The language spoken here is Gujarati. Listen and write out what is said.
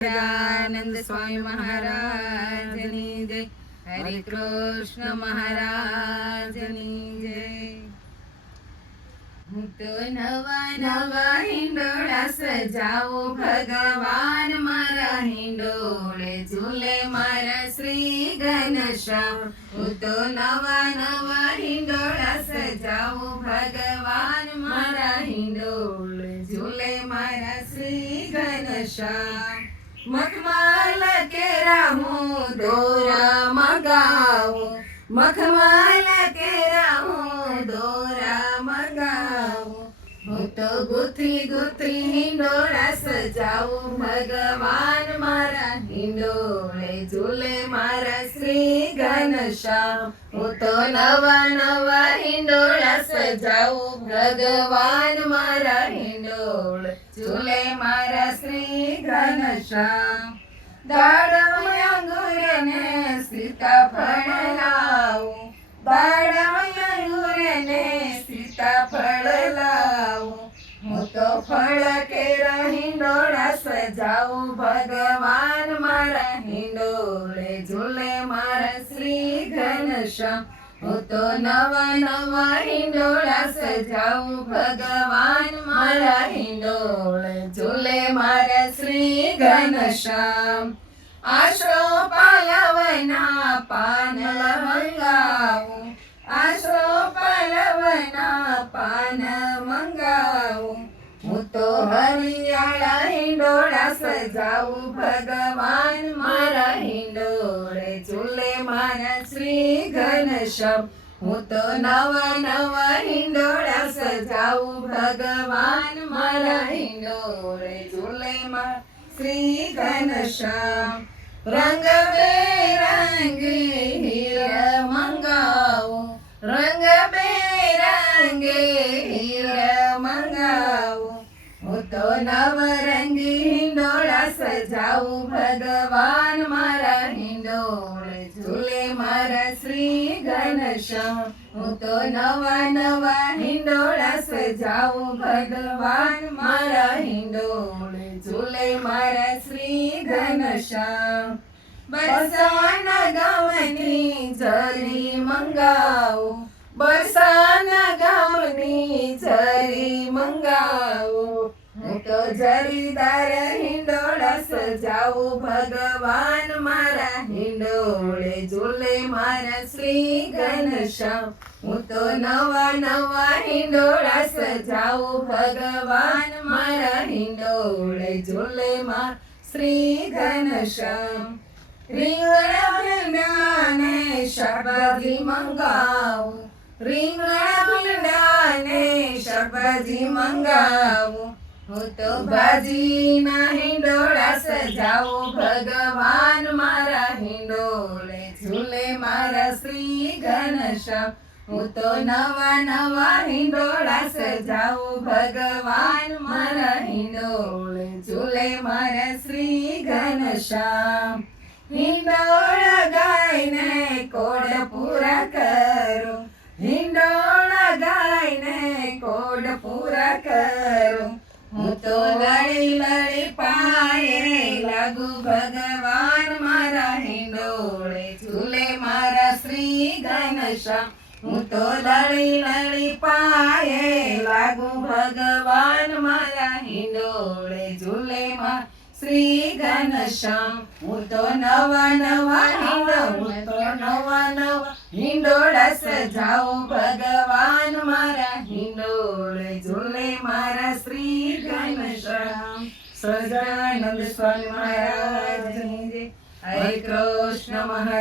સહજાનંદ સ્વામી મહારાજની જય. હરે કૃષ્ણ મહારાજની જય. હું તો નવા નવા હિંડોળા સજાવું ભગવાન મારા હિંડોળે ઝૂલે મારા શ્રી ઘનશ્યામ. હું તો નવા નવા હિંડોળા સજાવું ભગવાન મારા હિંડોળે ઝૂલે મારા શ્રી ઘનશ્યામ. મખમલ કેરા હું દોરા મગાવું, મખમલ કેરા હું દોરા મગાવું. હું તો ગુથી ગુથી હિંડોળા સજાવું ભગવાન મારા હિંડોળે ઝૂલે મારા શ્રી ઘનશ્યામ. હું તો નવા નવા હિંડોળા સજાવું ભગવાન મારા હિંડોળે ઝૂલે મારા શ્રી ઘનશ્યામ. દાડમ અંગુરને સીતાફળ લાવું, દાડમ અંગુરને સીતાફળ લાવું. હું તો ફળ કેરા હિંડોળા સજાવું ભગવાન મારા હિંડોળે ઝૂલે મારા શ્રી ઘનશ્યામ. હું તો નવા નવા હિંડોળા સજાવું ભગવાન મારા હિંડોળે ઝૂલે મારા શ્રી ઘનશ્યામ. આશરો પાલવના પાન મંગાવું, આશરો પાલવના પાન મંગાવું. હું તો હરિયાળા હિંડોળા સજાવું ભગવાન મારા હિંડોળે ઝૂલે મારા શ્રી ઘનશ્યામ. હું તો નવા નવા હિંડોળા સજાવું ભગવાન મારા હિંડોળે ઝૂલે મારા શ્રી ઘનશ્યામ. રંગ બેરંગી હીર મંગાવું, રંગ બેરંગી હીર મંગાવું. હું તો નવરંગી હિંડોળા સજાવું ભગવાન મારા હિંડોળે ઝૂલે મારા શ્રી ઘનશ્યામ. હું તો નવા નવા હિંડોળા સજાવું ભગવાન મારા હિંડોળે ઝૂલે મારા શ્રી ઘનશ્યામ. બરસાન ગામની જરી મંગાવું, બરસાન ગામની જરી મંગાવું. હું તો જરીદાર હિંડોળા સજાવું ભગવાન મારા હિંડોળે ઝૂલે મારા શ્રી ઘનશ્યામ. હું તો નવા નવા હિંડોળા સજાવું ભગવાન મારા હિંડોળે ઝૂલે મારા શ્રી ઘનશ્યામ. રીંગણા ભીંડાને શાકભાજી મંગાવું, રીંગણા ભીંડાને શાકભાજી મંગાવું. હું તો ભાજીના હિંડોળા સજાવું ભગવાન મારા હિંડોળે ઝૂલે મારા શ્રી ઘનશ્યામ. હું તો નવા નવા હિંડોળા સજાવું ભગવાન મારા હિંડોળે ઝૂલે મારા શ્રી ઘનશ્યામ. હિંડોળા ગાયને કોડ પૂરા કરું, હિંડોળા ગાયને કોડ પૂરા કરું. હું તો લડી લડી પાયે લાગુ ભગવાન મારા હિંડોળે ઝૂલે મારા શ્રી ઘનશ્યામ. હું તો લડી લડી પાયે લાગુ ભગવાન મારા હિંડોળે ઝૂલે મારા શ્રી ઘનશ્યામ. હું તો નવા નવા હિંડોળા સજાવું ભગવાન મારા હિંડોળે ઝૂલે મારા શ્રી ઘનશ્યામ. સહજાનંદ સ્વામી મહારાજની જય. હરે કૃષ્ણ મહારાજ.